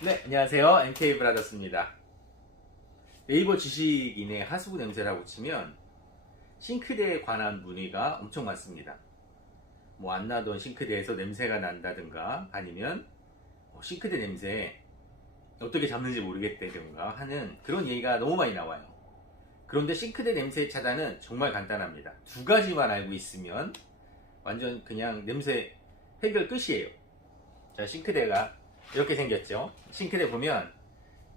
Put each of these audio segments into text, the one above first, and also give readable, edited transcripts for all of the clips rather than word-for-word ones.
네, 안녕하세요. MK 브라더스입니다. 네이버 지식인의 하수구 냄새라고 치면 싱크대에 관한 문의가 엄청 많습니다. 뭐 안 나던 싱크대에서 냄새가 난다든가 아니면 싱크대 냄새 어떻게 잡는지 모르겠다든가 하는 그런 얘기가 너무 많이 나와요. 그런데 싱크대 냄새 차단은 정말 간단합니다. 두 가지만 알고 있으면 완전 그냥 냄새 해결 끝이에요. 자, 싱크대가 이렇게 생겼죠. 싱크대 보면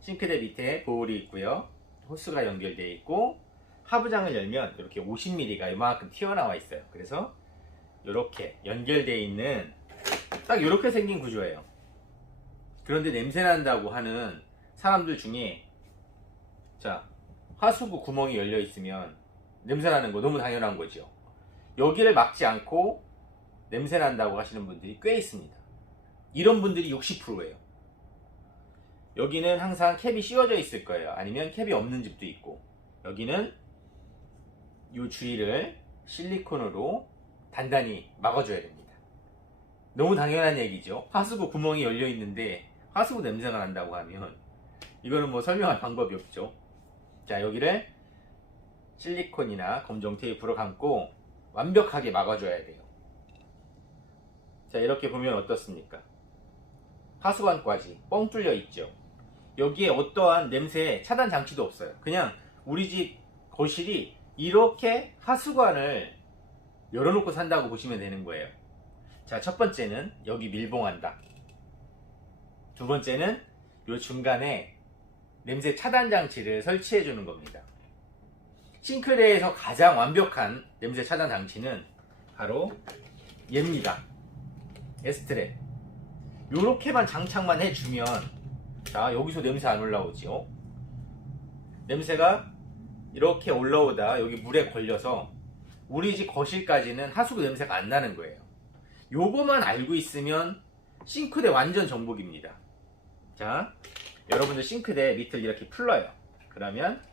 싱크대 밑에 보울이 있고요. 호스가 연결되어 있고 하부장을 열면 이렇게 50mm가 이만큼 튀어나와 있어요. 그래서 이렇게 연결되어 있는 딱 이렇게 생긴 구조예요. 그런데 냄새 난다고 하는 사람들 중에 자, 하수구 구멍이 열려 있으면 냄새 나는 거 너무 당연한 거죠. 여기를 막지 않고 냄새 난다고 하시는 분들이 꽤 있습니다. 이런 분들이 60%예요. 여기는 항상 캡이 씌워져 있을 거예요. 아니면 캡이 없는 집도 있고, 여기는 이 주위를 실리콘으로 단단히 막아줘야 됩니다. 너무 당연한 얘기죠. 하수구 구멍이 열려 있는데 하수구 냄새가 난다고 하면 이거는 뭐 설명할 방법이 없죠. 자, 여기를 실리콘이나 검정 테이프로 감고 완벽하게 막아줘야 돼요. 자, 이렇게 보면 어떻습니까? 하수관까지 뻥 뚫려 있죠. 여기에 어떠한 냄새 차단 장치도 없어요. 그냥 우리 집 거실이 이렇게 하수관을 열어놓고 산다고 보시면 되는 거예요. 자, 첫 번째는 여기 밀봉한다. 두 번째는 이 중간에 냄새 차단 장치를 설치해 주는 겁니다. 싱크대에서 가장 완벽한 냄새 차단 장치는 바로 얘입니다. S트랩. 요렇게만 장착만 해주면, 자, 여기서 냄새 안 올라오죠. 냄새가 이렇게 올라오다 여기 물에 걸려서 우리 집 거실까지는 하수구 냄새가 안 나는 거예요. 요거만 알고 있으면 싱크대 완전 정복입니다. 자, 여러분들 싱크대 밑을 이렇게 풀러요. 그러면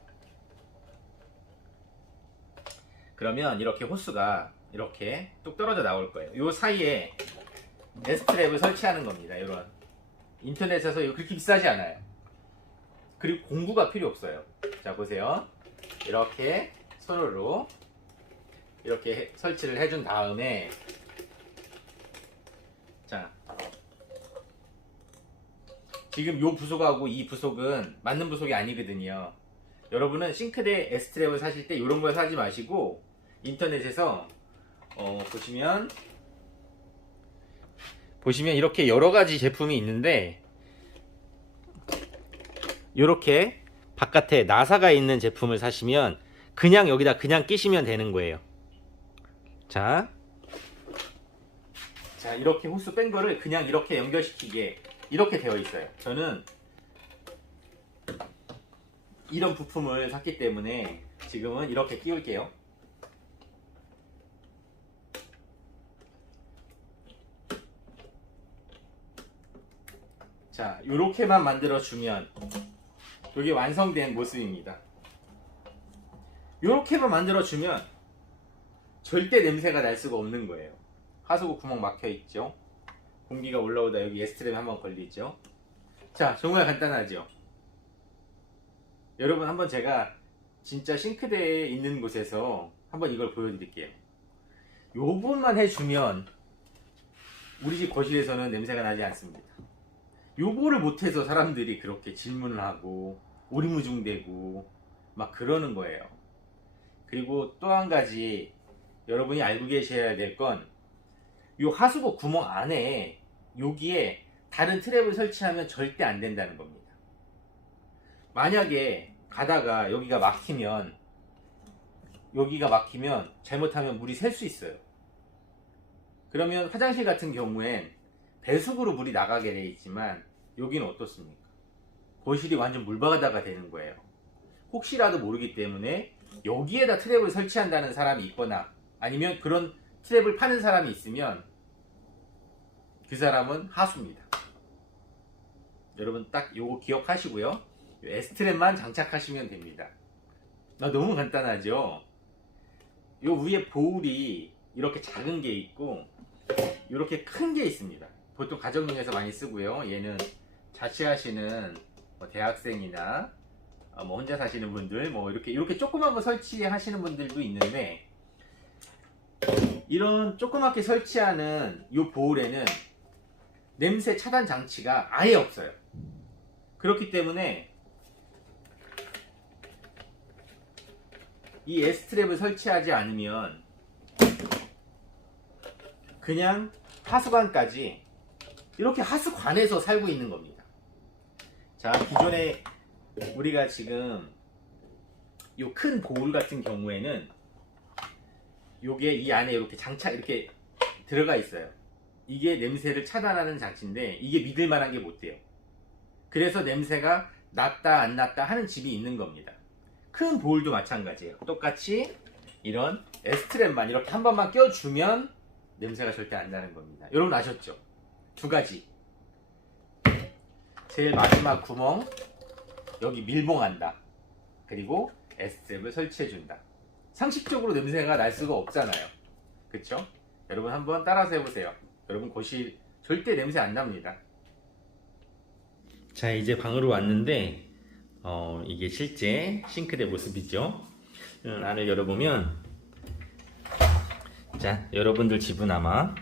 이렇게 호스가 이렇게 뚝 떨어져 나올 거예요. 요 사이에 S트랩을 설치하는 겁니다. 이런 인터넷에서 이거 그렇게 비싸지 않아요. 그리고 공구가 필요 없어요. 자, 보세요. 이렇게 손으로 이렇게 설치를 해준 다음에, 자, 지금 요 부속하고 이 부속은 맞는 부속이 아니거든요. 여러분은 싱크대 S트랩을 사실 때 이런 걸 사지 마시고 인터넷에서 보시면 이렇게 여러 가지 제품이 있는데, 이렇게 바깥에 나사가 있는 제품을 사시면 그냥 여기다 그냥 끼시면 되는 거예요. 자, 이렇게 호스 뺀 거를 그냥 이렇게 연결시키게 이렇게 되어 있어요. 저는 이런 부품을 샀기 때문에 지금은 이렇게 끼울게요. 자, 이렇게만 만들어주면 이게 완성된 모습입니다. 이렇게만 만들어주면 절대 냄새가 날 수가 없는 거예요. 하수구 구멍 막혀 있죠. 공기가 올라오다 여기 S트랩에 한번 걸리죠. 자, 정말 간단하죠. 여러분, 한번 제가 진짜 싱크대에 있는 곳에서 한번 이걸 보여드릴게요. 요것만 해주면 우리 집 거실에서는 냄새가 나지 않습니다. 요거를 못해서 사람들이 그렇게 질문을 하고 오리무중되고 막 그러는 거예요. 그리고 또 한 가지 여러분이 알고 계셔야 될 건, 요 하수구 구멍 안에 여기에 다른 트랩을 설치하면 절대 안 된다는 겁니다. 만약에 가다가 여기가 막히면 잘못하면 물이 셀 수 있어요. 그러면 화장실 같은 경우엔 배수구로 물이 나가게 되어 있지만 여기는 어떻습니까? 거실이 완전 물바다가 되는 거예요. 혹시라도 모르기 때문에 여기에다 트랩을 설치한다는 사람이 있거나 아니면 그런 트랩을 파는 사람이 있으면 그 사람은 하수입니다. 여러분 딱 요거 기억하시고요. S트랩만 장착하시면 됩니다. 너무 간단하죠? 요 위에 보울이 이렇게 작은 게 있고 이렇게 큰 게 있습니다. 보통 가정용에서 많이 쓰고요. 얘는 자취하시는 뭐 대학생이나 뭐 혼자 사시는 분들 뭐 이렇게 조그만 거 설치하시는 분들도 있는데, 이런 조그맣게 설치하는 이 보울에는 냄새 차단 장치가 아예 없어요. 그렇기 때문에 이 S트랩을 설치하지 않으면 그냥 하수관까지 이렇게 하수관에서 살고 있는 겁니다. 자, 기존에 우리가 지금 이 큰 보울 같은 경우에는 요게 이 안에 이렇게 장착 이렇게 들어가 있어요. 이게 냄새를 차단하는 장치인데 이게 믿을 만한 게 못 돼요. 그래서 냄새가 났다 안 났다 하는 집이 있는 겁니다. 큰 보울도 마찬가지예요. 똑같이 이런 S트랩만 이렇게 한 번만 껴주면 냄새가 절대 안 나는 겁니다. 여러분 아셨죠? 두 가지. 제일 마지막 구멍, 여기 밀봉한다. 그리고 S트랩을 설치해준다. 상식적으로 냄새가 날 수가 없잖아요. 그쵸? 여러분 한번 따라서 해보세요. 여러분 거실 절대 냄새 안 납니다. 자, 이제 방으로 왔는데 이게 실제 싱크대 모습이죠. 안을 열어보면, 자, 여러분들 집은 아마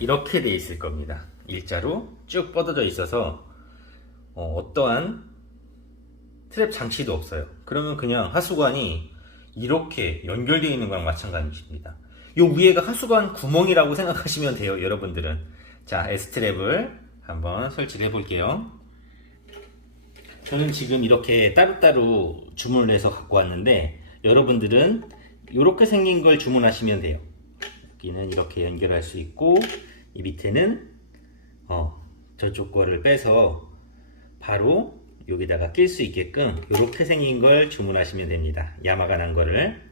이렇게 돼 있을 겁니다. 일자로 쭉 뻗어져 있어서 어떠한 트랩 장치도 없어요. 그러면 그냥 하수관이 이렇게 연결되어 있는 거랑 마찬가지입니다. 요 위에가 하수관 구멍이라고 생각하시면 돼요, 여러분들은. 자, S트랩을 한번 설치를 해 볼게요. 저는 지금 이렇게 따로따로 주문을 해서 갖고 왔는데, 여러분들은 이렇게 생긴 걸 주문하시면 돼요. 여기는 이렇게 연결할 수 있고, 이 밑에는 저쪽 거를 빼서 바로 여기다가 낄 수 있게끔 이렇게 생긴 걸 주문하시면 됩니다. 야마가 난 거를,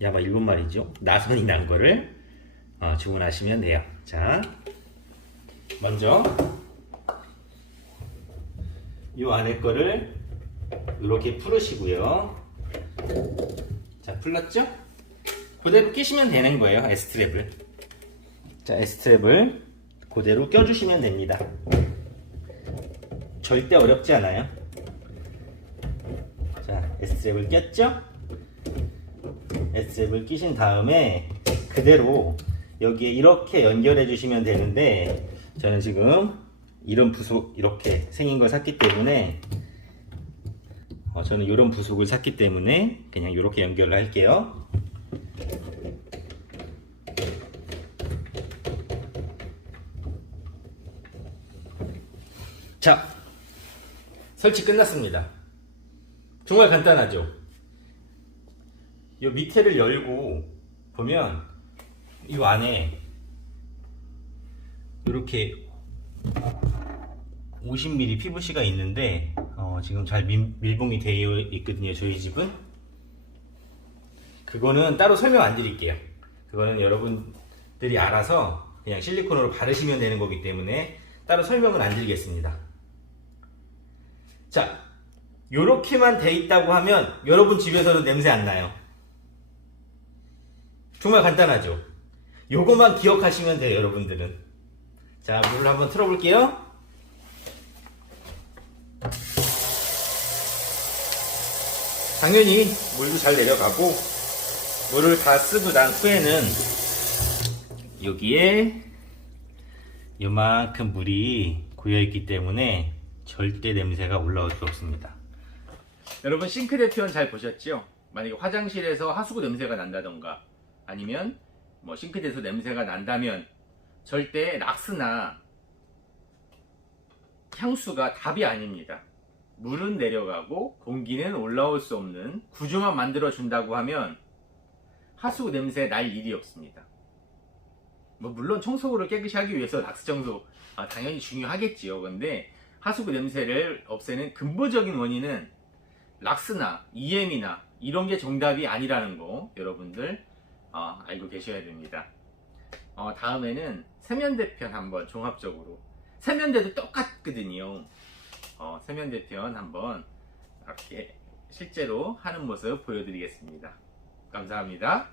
야마 일본 말이죠. 나선이 난 거를 주문하시면 돼요. 자, 먼저 이 안에 거를 이렇게 풀으시고요. 자, 풀렀죠? 그대로 끼시면 되는 거예요. S트랩을. 자, S트랩을 그대로 껴주시면 됩니다. 절대 어렵지 않아요. 자, S트랩을 꼈죠? S트랩을 끼신 다음에 그대로 여기에 이렇게 연결해 주시면 되는데, 저는 지금 이런 부속 이렇게 생긴 걸 샀기 때문에 저는 이런 부속을 샀기 때문에 그냥 이렇게 연결을 할게요. 자, 설치 끝났습니다. 정말 간단하죠? 이 밑에를 열고 보면 이 안에 이렇게 50mm PVC가 있는데 지금 잘 밀봉이 되어 있거든요, 저희 집은. 그거는 따로 설명 안 드릴게요. 그거는 여러분들이 알아서 그냥 실리콘으로 바르시면 되는 거기 때문에 따로 설명은 안 드리겠습니다. 자, 요렇게만 돼 있다고 하면 여러분 집에서도 냄새 안 나요. 정말 간단하죠? 요것만 기억하시면 돼요, 여러분들은. 자, 물을 한번 틀어 볼게요. 당연히 물도 잘 내려가고, 물을 다 쓰고 난 후에는 여기에 요만큼 물이 고여있기 때문에 절대 냄새가 올라올 수 없습니다. 여러분, 싱크대 표현 잘 보셨죠? 만약에 화장실에서 하수구 냄새가 난다던가 아니면 뭐 싱크대에서 냄새가 난다면 절대 락스나 향수가 답이 아닙니다. 물은 내려가고 공기는 올라올 수 없는 구조만 만들어 준다고 하면 하수구 냄새 날 일이 없습니다. 뭐 물론 청소를 깨끗이 하기 위해서 락스 청소 당연히 중요하겠지요. 근데 하수구 냄새를 없애는 근본적인 원인은 락스나 EM이나 이런 게 정답이 아니라는 거 여러분들 알고 계셔야 됩니다. 다음에는 세면대 편 한번 종합적으로, 세면대도 똑같거든요. 세면대 편 한번 이렇게 실제로 하는 모습 보여드리겠습니다. 감사합니다.